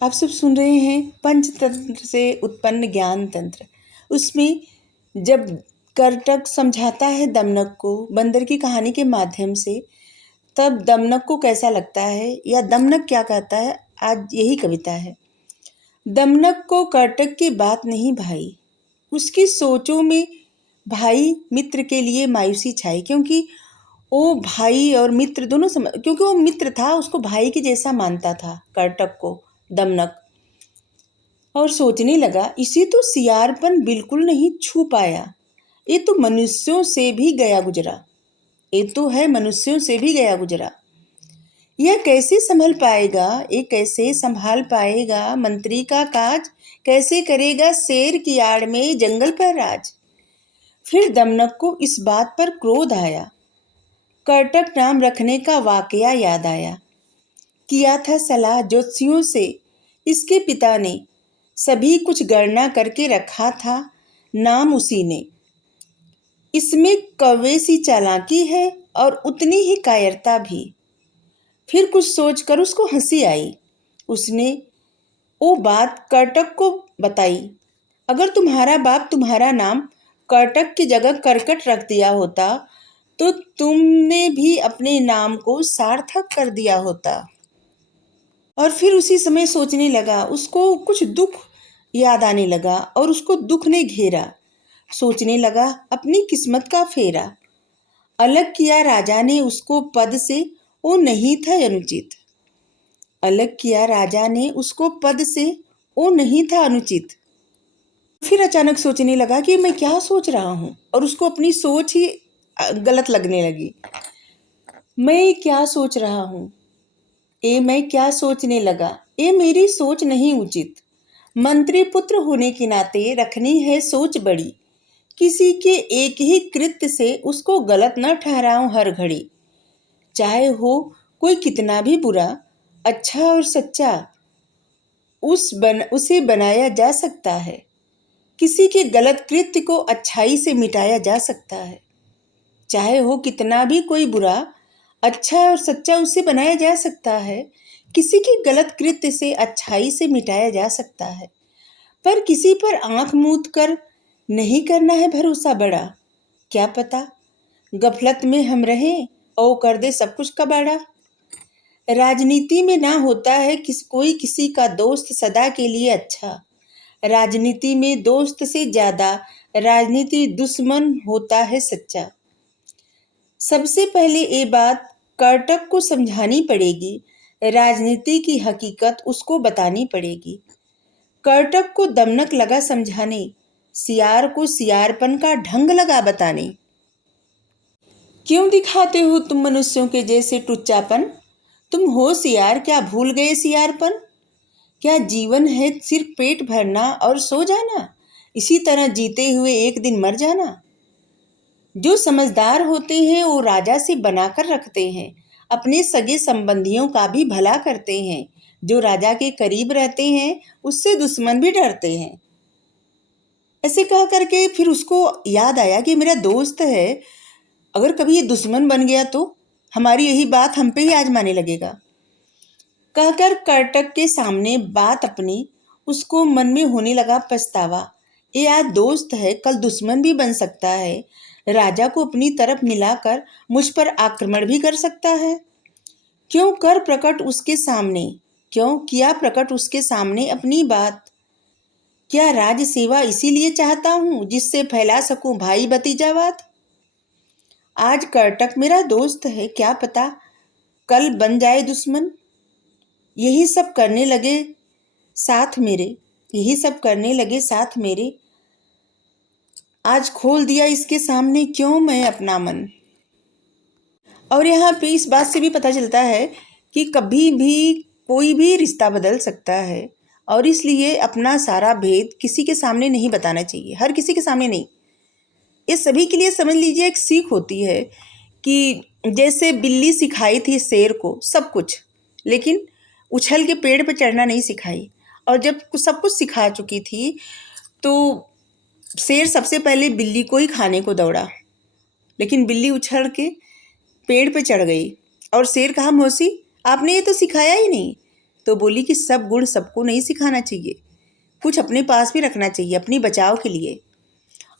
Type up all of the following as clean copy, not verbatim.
आप सब सुन रहे हैं पंचतंत्र से उत्पन्न ज्ञान तंत्र। उसमें जब कर्टक समझाता है दमनक को बंदर की कहानी के माध्यम से, तब दमनक को कैसा लगता है या दमनक क्या कहता है, आज यही कविता है। दमनक को कर्टक की बात नहीं भाई, उसकी सोचों में भाई मित्र के लिए मायूसी छाई, क्योंकि वो भाई और मित्र दोनों क्योंकि वो मित्र था, उसको भाई के जैसा मानता था कर्टक को दमनक। और सोचने लगा, इसे तो सियारपन बिल्कुल नहीं छू पाया, ये तो मनुष्यों से भी गया गुजरा, ये तो है मनुष्यों से भी गया गुजरा। यह कैसे संभल पाएगा, ये कैसे संभाल पाएगा मंत्री का काज, कैसे करेगा शेर की आड़ में जंगल पर राज। फिर दमनक को इस बात पर क्रोध आया, कर्टक नाम रखने का वाकया याद आया। किया था सलाह ज्योतिषियों से इसके पिता ने, सभी कुछ गणना करके रखा था नाम उसी ने। इसमें कौवे सी चालाकी है और उतनी ही कायरता भी। फिर कुछ सोचकर उसको हंसी आई। उसने वो बात कर्टक को बताई। अगर तुम्हारा बाप तुम्हारा नाम कर्टक की जगह करकट रख दिया होता तो तुमने भी अपने नाम को सार्थक कर दिया होता। और फिर उसी समय सोचने लगा, उसको कुछ दुख याद आने लगा और उसको दुख ने घेरा। सोचने लगा अपनी किस्मत का फेरा, अलग किया राजा ने उसको पद से, वो नहीं था अनुचित। अलग किया राजा ने उसको पद से, वो नहीं था अनुचित। फिर अचानक सोचने लगा कि मैं क्या सोच रहा हूँ, और उसको अपनी सोच ही गलत लगने लगी। मैं क्या सोच रहा हूँ, मैं क्या सोचने लगा, ये मेरी सोच नहीं उचित। मंत्री पुत्र होने के नाते रखनी है सोच बड़ी, किसी के एक ही कृत्य से उसको गलत न ठहराऊं हर घड़ी। चाहे हो कोई कितना भी बुरा, अच्छा और सच्चा उसे बनाया जा सकता है। किसी के गलत कृत्य को अच्छाई से मिटाया जा सकता है। चाहे हो कितना भी कोई बुरा, अच्छा और सच्चा उसे बनाया जा सकता है। किसी के गलत कृत्य से अच्छाई से मिटाया जा सकता है। पर किसी पर आंख मूंद कर नहीं करना है भरोसा बड़ा। क्या पता गफलत में हम रहें और कर दे सब कुछ कबाड़ा। राजनीति में ना होता है कोई किसी का दोस्त सदा के लिए अच्छा। राजनीति में दोस्त से ज्यादा राजनीति दुश्मन होता है सच्चा। सबसे पहले ये बात कर्टक को समझानी पड़ेगी, राजनीति की हकीकत उसको बतानी पड़ेगी। कर्टक को दमनक लगा समझाने, सियार को सियारपन का ढंग लगा बताने। क्यों दिखाते हो तुम मनुष्यों के जैसे टुच्चापन, तुम हो सियार क्या भूल गए सियारपन। क्या जीवन है सिर्फ पेट भरना और सो जाना, इसी तरह जीते हुए एक दिन मर जाना। जो समझदार होते हैं वो राजा से बनाकर रखते हैं, अपने सगे संबंधियों का भी भला करते हैं। जो राजा के करीब रहते हैं उससे दुश्मन भी डरते हैं। ऐसे कह करके फिर उसको याद आया कि मेरा दोस्त है, अगर कभी ये दुश्मन बन गया तो हमारी यही बात हम पे ही आजमाने लगेगा। कहकर कर्टक के सामने बात अपनी उसको मन में होने लगा पछतावा। ये आज दोस्त है, कल दुश्मन भी बन सकता है। राजा को अपनी तरफ मिलाकर मुझ पर आक्रमण भी कर सकता है। क्यों कर प्रकट उसके सामने, क्यों किया प्रकट उसके सामने अपनी बात। क्या राज सेवा इसीलिए चाहता हूँ जिससे फैला सकूं भाई भतीजावाद। आज कर्टक मेरा दोस्त है, क्या पता कल बन जाए दुश्मन। यही सब करने लगे साथ मेरे, यही सब करने लगे साथ मेरे। आज खोल दिया इसके सामने क्यों मैं अपना मन। और यहाँ पे इस बात से भी पता चलता है कि कभी भी कोई भी रिश्ता बदल सकता है, और इसलिए अपना सारा भेद किसी के सामने नहीं बताना चाहिए, हर किसी के सामने नहीं। ये सभी के लिए समझ लीजिए एक सीख होती है कि जैसे बिल्ली सिखाई थी शेर को सब कुछ, लेकिन उछल के पेड़ पे चढ़ना नहीं सिखाई। और जब सब कुछ सिखा चुकी थी तो शेर सबसे पहले बिल्ली को ही खाने को दौड़ा, लेकिन बिल्ली उछल के पेड़ पे चढ़ गई। और शेर कहा, मौसी आपने ये तो सिखाया ही नहीं, तो बोली कि सब गुण सबको नहीं सिखाना चाहिए, कुछ अपने पास भी रखना चाहिए अपनी बचाव के लिए।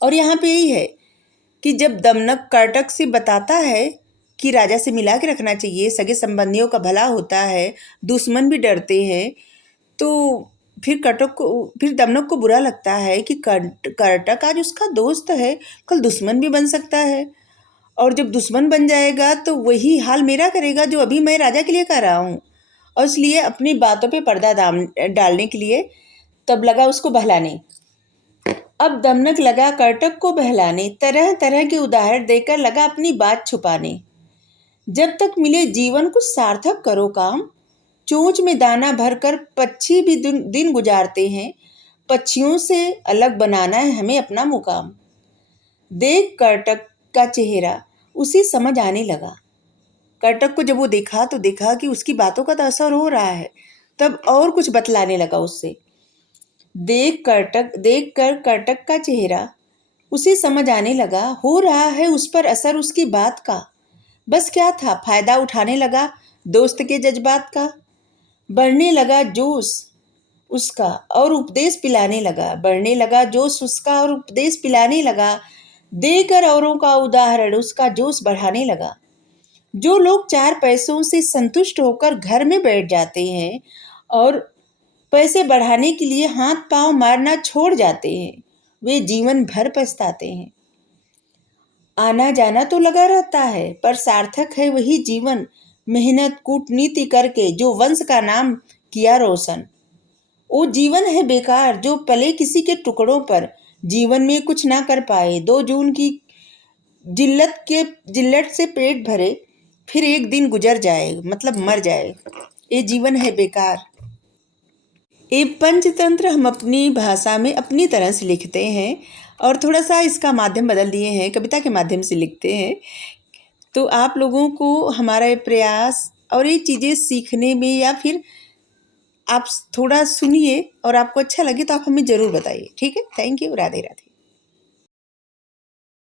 और यहाँ पे यही है कि जब दमनक कर्टक से बताता है कि राजा से मिला के रखना चाहिए, सगे संबंधियों का भला होता है, दुश्मन भी डरते हैं, तो फिर दमनक को बुरा लगता है कि कर्टक आज उसका दोस्त है, कल दुश्मन भी बन सकता है, और जब दुश्मन बन जाएगा तो वही हाल मेरा करेगा जो अभी मैं राजा के लिए कर रहा हूँ। और इसलिए अपनी बातों पे पर्दा डालने के लिए तब लगा उसको बहलाने। अब दमनक लगा कर्टक को बहलाने, तरह तरह के उदाहरण देकर लगा अपनी बात छुपाने। जब तक मिले जीवन कुछ सार्थक करो काम, चोंच में दाना भरकर पक्षी भी दिन गुजारते हैं, पक्षियों से अलग बनाना है हमें अपना मुकाम। देख कर्टक का चेहरा उसे समझ आने लगा। कर्टक को जब वो देखा तो देखा कि उसकी बातों का तो असर हो रहा है, तब और कुछ बतलाने लगा उससे। देख कर कर्टक का चेहरा उसे समझ आने लगा, हो रहा है उस पर असर उसकी बात का। बस क्या था, फायदा उठाने लगा दोस्त के जज्बात का। बढ़ने लगा जोश उसका और उपदेश पिलाने लगा, बढ़ने लगा जोश उसका और उपदेश पिलाने लगा। देकर औरों का उदाहरण उसका जोश बढ़ाने लगा। जो लोग 4 पैसों से संतुष्ट होकर घर में बैठ जाते हैं और पैसे बढ़ाने के लिए हाथ पांव मारना छोड़ जाते हैं, वे जीवन भर पछताते हैं। आना जाना तो लगा रहता है, पर सार्थक है वही जीवन, मेहनत कूटनीति करके जो वंश का नाम किया रोशन। वो जीवन है बेकार जो पले किसी के टुकड़ों पर, जीवन में कुछ ना कर पाए, 2 जून की जिल्लत से पेट भरे, फिर एक दिन गुजर जाए, मतलब मर जाए। ये जीवन है बेकार। ये पंचतंत्र हम अपनी भाषा में अपनी तरह से लिखते हैं और थोड़ा सा इसका माध्यम बदल दिए हैं, कविता के माध्यम से लिखते हैं। तो आप लोगों को हमारा ये प्रयास और ये चीज़ें सीखने में, या फिर आप थोड़ा सुनिए और आपको अच्छा लगे तो आप हमें ज़रूर बताइए। ठीक है, थैंक यू, राधे राधे।